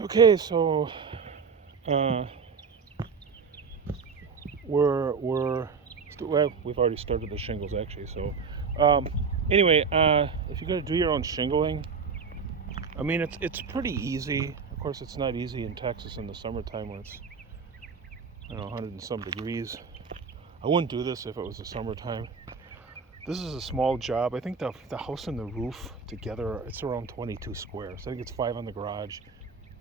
Okay, so uh, well, we've already started the shingles actually. So anyway, if you're gonna do your own shingling, I mean it's pretty easy. Of course, it's not easy in Texas in the summertime when it's 100 and some degrees. I wouldn't do this if it was the summertime. This is a small job. I think the house and the roof together it's around 22 squares. I think it's 5 on the garage,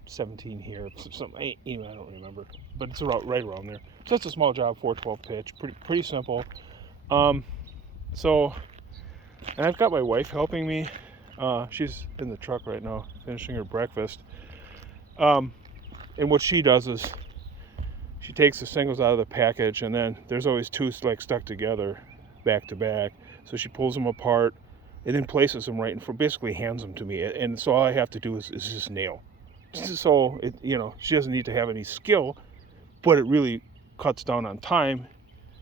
17 here, something. Even I don't remember, but it's right around there. So it's a small job, 412 pitch, pretty simple. Um, so, and I've got my wife helping me. She's in the truck right now, finishing her breakfast. And what she does is she takes the shingles out of the package, and then there's always two like stuck together, back to back. So she pulls them apart, and then places them right, and basically hands them to me. And so all I have to do is just nail. So she doesn't need to have any skill, but it really cuts down on time.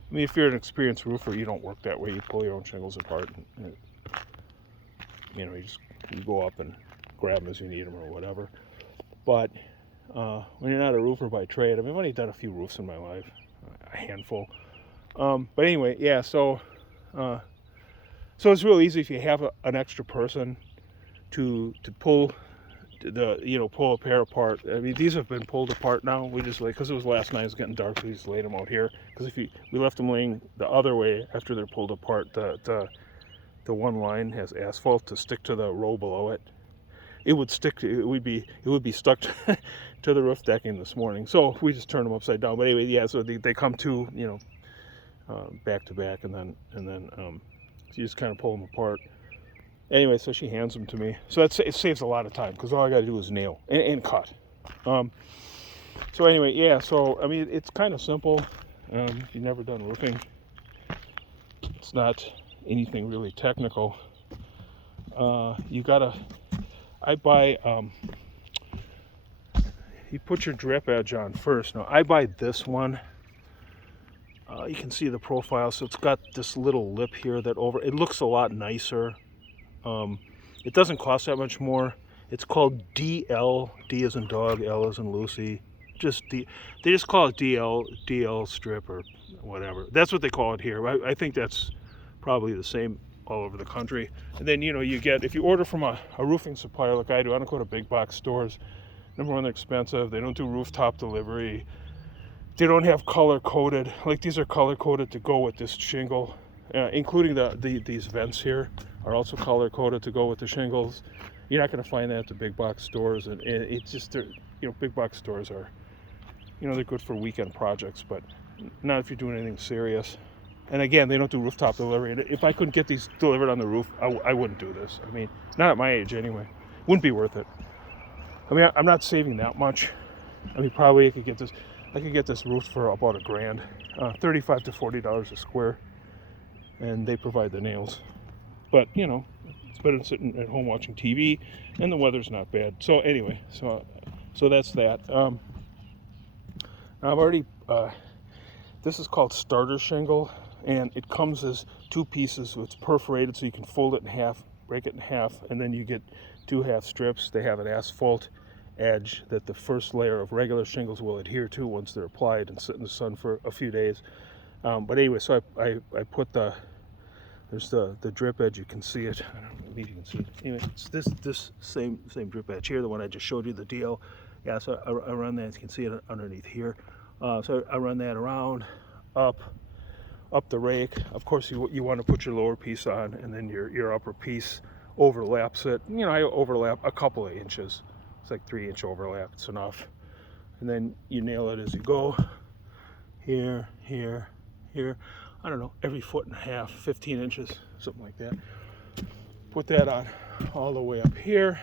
I mean, if you're an experienced roofer, you don't work that way. You pull your own shingles apart, and you go up and grab them as you need them or whatever. But when you're not a roofer by trade, I've only done a few roofs in my life, a handful. But anyway, yeah. So it's real easy if you have an extra person to pull pull a pair apart. I mean, these have been pulled apart now. We just because it was last night, it's getting dark. We just laid them out here because we left them laying the other way after they're pulled apart. The one line has asphalt to stick to the row below it. It would stick. It would be stuck to the roof decking this morning. So we just turned them upside down. But anyway, yeah. So they come to back to back, and then so you just kind of pull them apart. Anyway, so she hands them to me. So it saves a lot of time because all I got to do is nail and cut. So anyway, yeah. So I mean, it's kind of simple. If you've never done roofing, it's not anything really technical. I buy. You put your drip edge on first. Now I buy this one. You can see the profile. So it's got this little lip here it looks a lot nicer. It doesn't cost that much more. It's called DL. D as in dog, L as in Lucy. They just call it DL strip or whatever. That's what they call it here. I think that's probably the same all over the country. And then you get, if you order from a roofing supplier like I do, I don't go to big box stores. Number one, they're expensive. They don't do rooftop delivery. They don't have color coded. Like these are color coded to go with this shingle, including these vents here are also color coded to go with the shingles. You're not going to find that at the big box stores, and it's just big box stores are they're good for weekend projects, but not if you're doing anything serious. And again, they don't do rooftop delivery. And if I couldn't get these delivered on the roof, I wouldn't do this. I mean, not at my age anyway. Wouldn't be worth it. I mean, I'm not saving that much. I mean, probably I could get this roofed for about $1,000, $35 to $40 a square, and they provide the nails. But it's better than sitting at home watching TV, and the weather's not bad. So anyway, so that's that. I've already. This is called starter shingle, and it comes as two pieces. So it's perforated, so you can fold it in half, break it in half, and then you get 2 half strips. They have an asphalt edge that the first layer of regular shingles will adhere to once they're applied and sit in the sun for a few days. But anyway, so I put there's the drip edge. You can see it. I don't believe you can see it. Anyway, it's this same drip edge here, the one I just showed you, the DL. Yeah, so I run that. You can see it underneath here. So I run that around, up the rake. Of course, you want to put your lower piece on, and then your upper piece overlaps it. I overlap a couple of inches. It's like 3-inch overlap. It's enough. And then you nail it as you go. Here. I don't know, every 1.5 feet, 15 inches, something like that. Put that on all the way up here.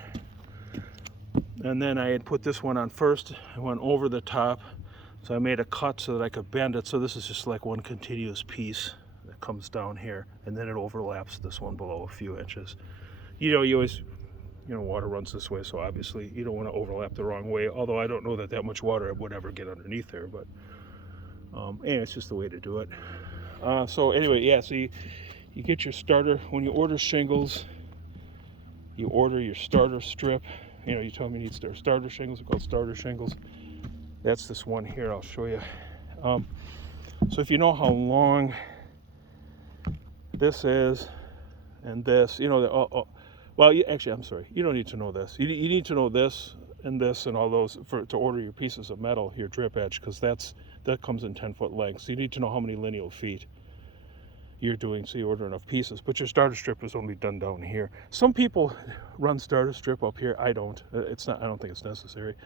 And then I had put this one on first. I went over the top. So I made a cut so that I could bend it. So this is just like one continuous piece that comes down here. And then it overlaps this one below a few inches. You always, water runs this way. So obviously you don't want to overlap the wrong way. Although I don't know that much water would ever get underneath there. But anyway, it's just the way to do it. So anyway, yeah, so you get your starter. When you order shingles, you order your starter strip. you tell me you need starter shingles. They're called starter shingles. That's this one here. I'll show you. So if you know how long this is and this, well, actually, I'm sorry. You don't need to know this. You need to know this and all those to order your pieces of metal, your drip edge, because that comes in 10-foot lengths. So you need to know how many lineal feet you're doing, so you order enough pieces. But your starter strip is only done down here. Some people run starter strip up here. I don't. I don't think it's necessary.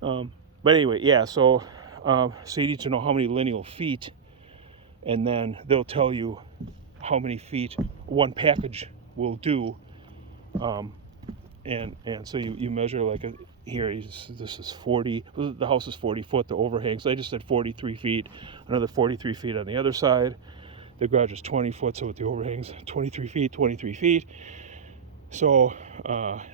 But anyway, yeah. So you need to know how many lineal feet, and then they'll tell you how many feet one package will do. And so you measure like here. This is 40. The house is 40 foot. The overhang. So I just said 43 feet. Another 43 feet on the other side. The garage is 20 foot, so with the overhangs, 23 feet. So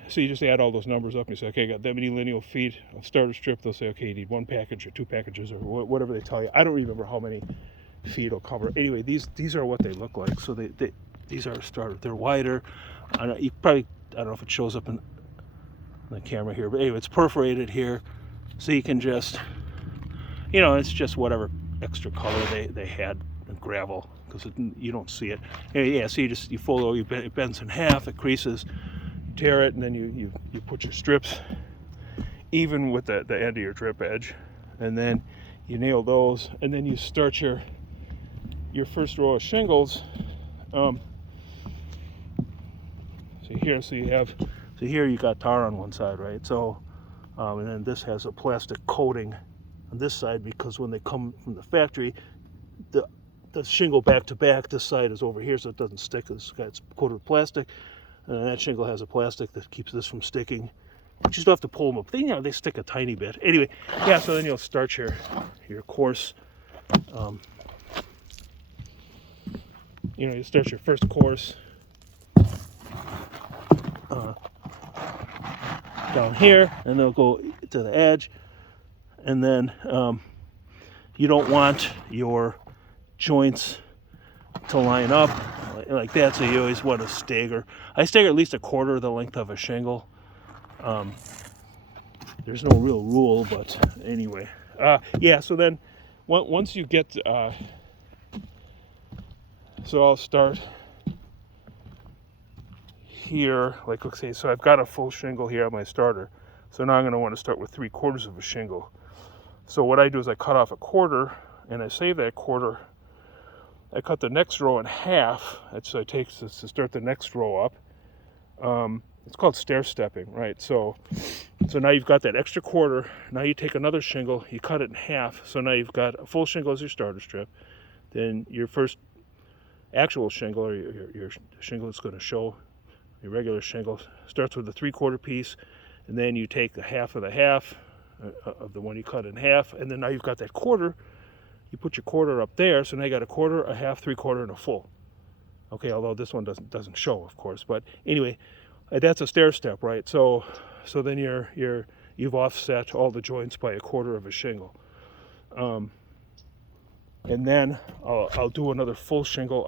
you just add all those numbers up and you say, okay, I got that many lineal feet of starter strip. They'll say, okay, you need one package or two packages or whatever they tell you. I don't remember how many feet it'll cover. Anyway, these are what they look like. So these are starter. They're wider. I don't know if it shows up in the camera here, but anyway, it's perforated here, so you can just, it's just whatever extra color they had in gravel, because you don't see it. Anyway, yeah, so you fold it, it bends in half, it creases, tear it, and then you put your strips even with the end of your drip edge, and then you nail those, and then you start your first row of shingles. So here you got tar on one side, right? So, and then this has a plastic coating on this side, because when they come from the factory, the shingle back to back, this side is over here, so it doesn't stick. It's coated with plastic, and that shingle has a plastic that keeps this from sticking. But you still have to pull them up. They stick a tiny bit. Anyway, yeah. So then you'll start your course. You start your first course down here, and they'll go to the edge, and then you don't want your joints to line up like that, so you always want to stagger. I stagger at least a quarter of the length of a shingle. There's no real rule, but anyway, yeah. So then once you get so I'll start here, like, okay, so I've got a full shingle here on my starter, so now I'm going to want to start with 3/4 of a shingle. So what I do is I cut off a quarter, and I save that quarter. I cut the next row in half. That's what it takes to start the next row up. It's called stair stepping, right? So now you've got that extra quarter. Now you take another shingle, you cut it in half. So now you've got a full shingle as your starter strip. Then your first actual shingle, or your shingle that's going to show, your regular shingle, starts with a 3/4 piece, and then you take the half of the half of the one you cut in half, and then now you've got that quarter. You put your quarter up there, so now you got a quarter, a half, 3/4, and a full. Okay, although this one doesn't show, of course, but anyway, that's a stair step, right? So then you've offset all the joints by a quarter of a shingle. And then I'll do another full shingle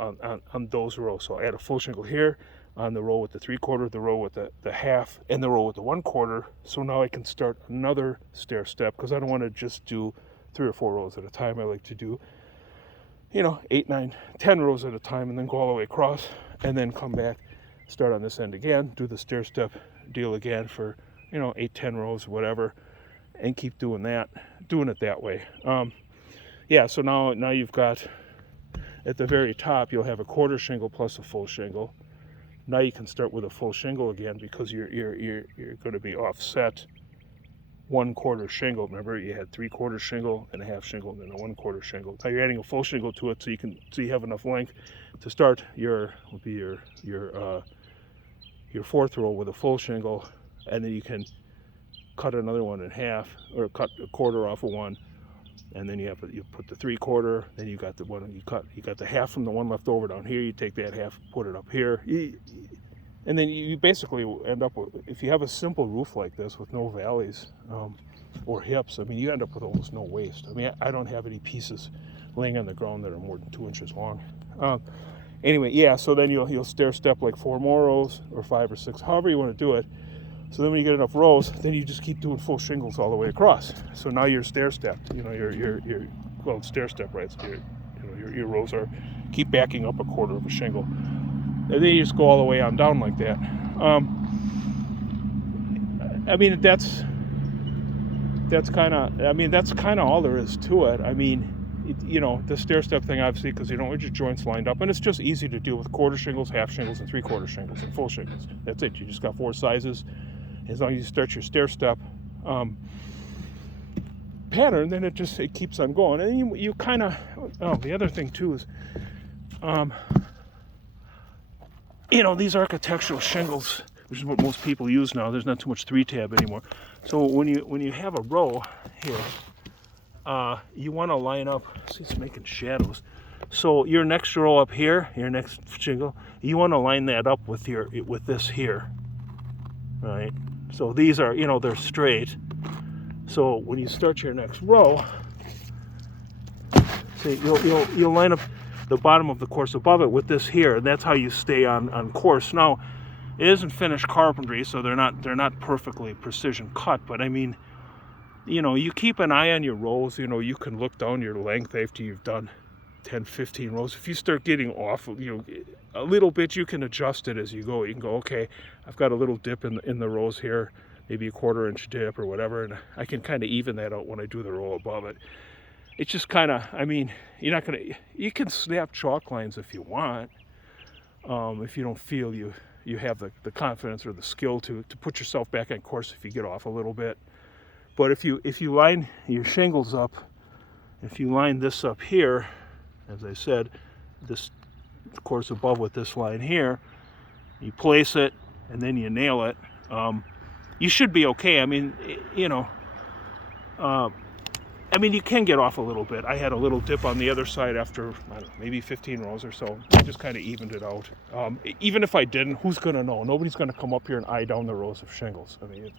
on those rows. So I'll add a full shingle here on the row with the 3/4, the row with the half, and the row with the 1/4. So now I can start another stair step, because I don't want to just do 3 or 4 rows at a time. I like to do 8, 9, 10 rows at a time, and then go all the way across, and then come back, start on this end again, do the stair step deal again for 8, 10 rows, whatever, and keep doing it that way. Yeah, so now you've got, at the very top, you'll have a quarter shingle plus a full shingle. Now you can start with a full shingle again, because you're going to be offset 1/4 shingle. Remember, you had 3/4 shingle and a half shingle, and then a 1/4 shingle. Now you're adding a full shingle to it, so you have enough length to start your fourth row with a full shingle, and then you can cut another one in half, or cut a quarter off of one, and then you put the 3/4. Then you got the one you cut. You got the half from the one left over down here. You take that half, put it up here. And then you basically end up with, if you have a simple roof like this with no valleys or hips, I mean, you end up with almost no waste. I mean, I don't have any pieces laying on the ground that are more than 2 inches long. Anyway, yeah, so then you'll stair step like 4 more rows, or 5 or 6, however you want to do it. So then when you get enough rows, then you just keep doing full shingles all the way across. So now you're stair-stepped. You know, you're well, it's stair-step, right? So your rows are keep backing up a quarter of a shingle, and then you just go all the way on down like that. I mean, that's kind of all there is to it. I mean, you know, the stair-step thing, obviously, because you don't want your joints lined up, and it's just easy to do with quarter shingles, half shingles, and three-quarter shingles, and full shingles. That's it. You just got 4 sizes. As long as you start your stair-step pattern, then it keeps on going. And you kind of, the other thing too is, you know, these architectural shingles, which is what most people use now. There's not too much 3-tab anymore. So when you have a row here, you want to line up. See, it's making shadows. So your next row up here, your next shingle, you want to line that up with this here, right? So these are, you know, they're straight. So when you start your next row, see, you'll line up the bottom of the course above it with this here, and that's how you stay on course. Now, it isn't finished carpentry, so they're not perfectly precision cut, but I mean, you know, you keep an eye on your rows. You know, you can look down your length after you've done 10, 15 rows. If you start getting off, you know, a little bit, you can adjust it as you go. You can go, okay, I've got a little dip in the rows here, maybe a 1/4 inch dip or whatever, and I can kind of even that out when I do the row above it. It's just kind of, I mean, you can snap chalk lines if you want, if you don't feel you have the confidence or the skill to put yourself back on course if you get off a little bit. But if you line your shingles up, if you line this up here, as I said, this course above with this line here, you place it and then you nail it, you should be okay. I mean, you know, I mean, you can get off a little bit. I had a little dip on the other side after, I don't know, maybe 15 rows or so. I just kind of evened it out. Even if I didn't, who's going to know? Nobody's going to come up here and eye down the rows of shingles. I mean,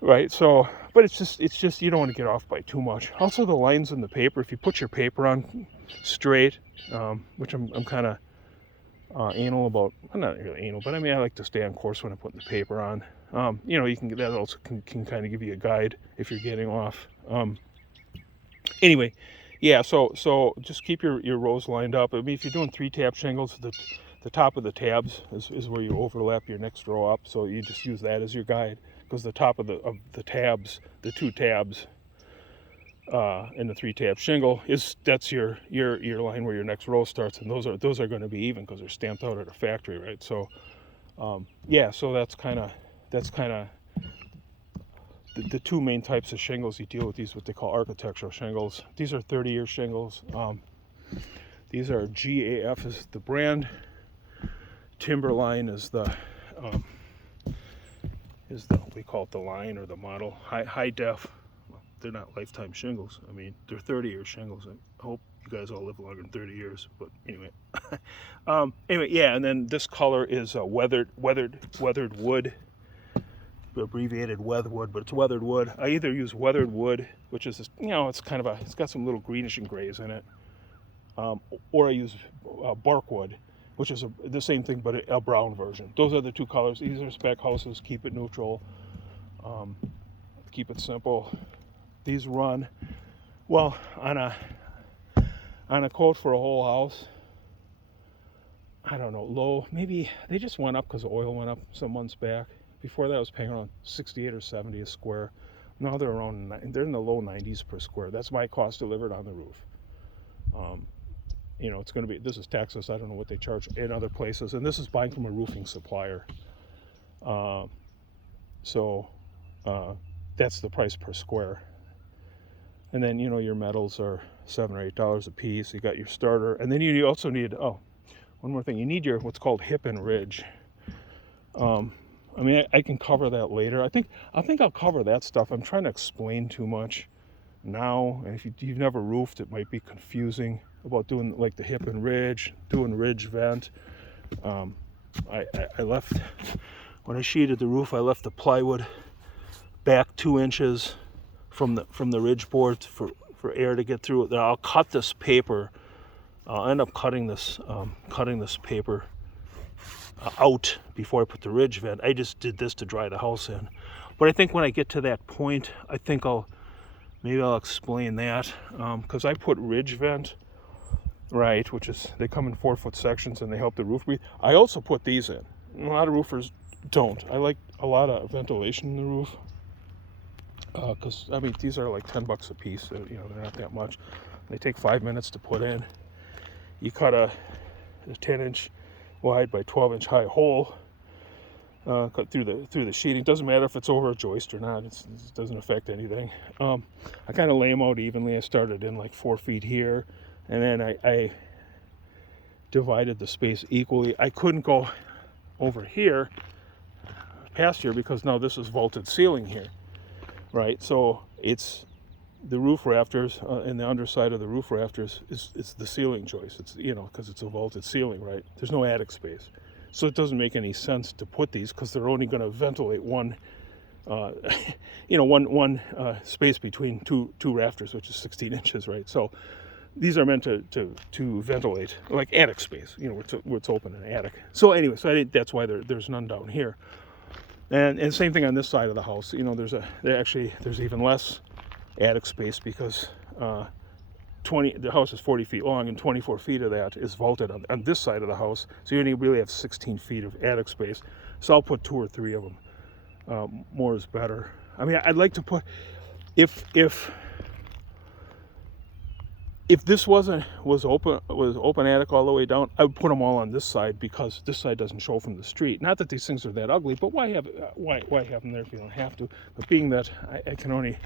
right? So, but it's just you don't want to get off by too much. Also, the lines in the paper, if you put your paper on straight, which I'm kind of anal about. I'm not really anal, but I mean, I like to stay on course when I'm putting the paper on. You know, that also can kind of give you a guide if you're getting off. Anyway, yeah, so just keep your rows lined up. I mean, if you're doing 3-tab shingles, the top of the tabs is where you overlap your next row up. So you just use that as your guide, because the top of the tabs, the 2 tabs, and the 3-tab shingle that's your line where your next row starts, and those are going to be even because they're stamped out at a factory, right? So yeah, so that's kind of the 2 main types of shingles you deal with. These what they call architectural shingles. These are 30-year shingles. These are GAF is the brand. Timberline is the we call it the line or the model. High def. Well, they're not lifetime shingles. I mean, they're 30-year shingles. I hope you guys all live longer than 30 years. But anyway, anyway, yeah. And then this color is weathered wood. Abbreviated weatherwood, but it's weathered wood. I either use weathered wood, which is, you know, it's got some little greenish and grays in it, or I use bark wood, which is the same thing but a brown version. Those are the 2 colors. These are spec houses. Keep it neutral. Keep it simple. These run well on a quote for a whole house. I don't know, low. Maybe they just went up because oil went up some months back. Before that, I was paying around 68 or 70 a square. Now they're they're in the low 90s per square. That's my cost delivered on the roof. You know, it's going to be, this is Texas. I don't know what they charge in other places. And this is buying from a roofing supplier. So that's the price per square. And then, you know, your metals are $7 or $8 a piece. You got your starter. And then you also need, one more thing. You need your what's called hip and ridge. I mean, I can cover that later. I think I'll cover that stuff. I'm trying to explain too much now. And if you've never roofed, it might be confusing about doing like the hip and ridge, doing ridge vent. I left, when I sheeted the roof, I left the plywood back 2 inches from the ridge board for air to get through it. Then I'll cut this paper. I'll end up cutting this paper out before I put the ridge vent. I just did this to dry the house in. But I think when I get to that point, I think maybe I'll explain that, because I put ridge vent, right, which is, they come in 4-foot sections and they help the roof breathe. I also put these in. A lot of roofers don't. I like a lot of ventilation in the roof, because I mean, these are like $10 a piece. So, you know, they're not that much. They take 5 minutes to put in. You cut a 10-inch wide by 12-inch high hole, cut through the sheeting. Doesn't matter if it's over a joist or not. It doesn't affect anything. I kind of lay them out evenly. I started in like 4 feet here, and then I divided the space equally. I couldn't go over here past here because now this is vaulted ceiling here, right? So it's the roof rafters, and the underside of the roof rafters it's the ceiling joist. It's, you know, because it's a vaulted ceiling, right? There's no attic space, so it doesn't make any sense to put these, because they're only going to ventilate one you know, one space between two rafters, which is 16 inches, right? So these are meant to ventilate like attic space, you know, where it's open in an attic. So anyway, so I think that's why there's none down here. And same thing on this side of the house. You know, there's even less attic space, because the house is 40 feet long, and 24 feet of that is vaulted on this side of the house. So you only really have 16 feet of attic space. So I'll put 2 or 3 of them. More is better. I mean, I'd like to put, if this was open attic all the way down, I would put them all on this side, because this side doesn't show from the street. Not that these things are that ugly, but why have them there if you don't have to? But being that I can only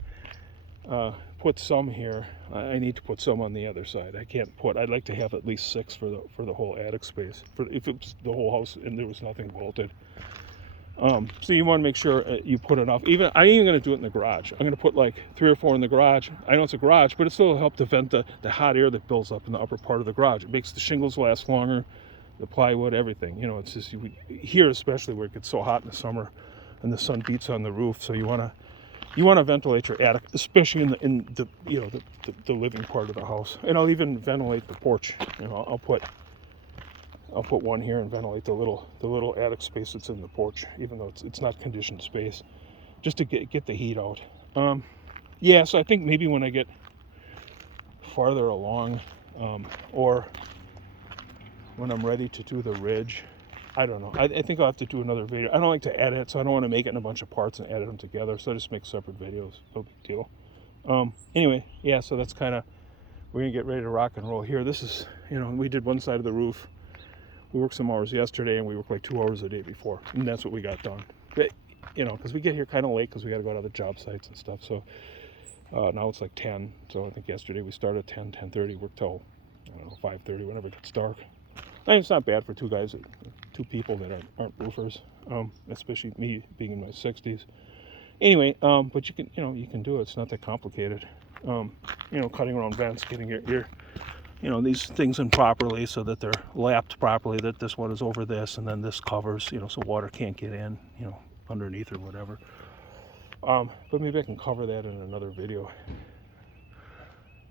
put some here, I need to put some on the other side. I'd like to have at least 6 for the whole attic space, if it's the whole house and there was nothing vaulted. So you want to make sure you put enough. I'm even going to do it in the garage. I'm going to put like 3 or 4 in the garage. I know it's a garage, but it still will help to vent the hot air that builds up in the upper part of the garage. It makes the shingles last longer, the plywood, everything. You know, it's just here, especially where it gets so hot in the summer and the sun beats on the roof. So you want to ventilate your attic, especially in the you know, the living part of the house. And I'll even ventilate the porch. You know, I'll put one here and ventilate the little attic space that's in the porch, even though it's not conditioned space, just to get the heat out. Yeah, so I think maybe when I get farther along, or when I'm ready to do the ridge, I don't know. I think I'll have to do another video. I don't like to edit, so I don't want to make it in a bunch of parts and edit them together. So I just make separate videos. No big deal. Anyway, yeah. So that's kind of, we're gonna get ready to rock and roll here. This is, you know, we did one side of the roof. We worked some hours yesterday, and we worked like 2 hours a day before, and that's what we got done. But, you know, because we get here kind of late, because we got to go to other job sites and stuff. So now it's like 10. So I think yesterday we started at 10:30, worked till, I don't know, 5:30, whenever it gets dark. And it's not bad for 2 people that aren't roofers, especially me being in my 60s. Anyway, but you can do it. It's not that complicated. You know, cutting around vents, getting your you know, these things in properly so that they're lapped properly, that this one is over this, and then this covers, you know, so water can't get in, you know, underneath or whatever. But maybe I can cover that in another video.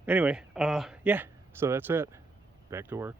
Anyway, yeah, so that's it. Back to work.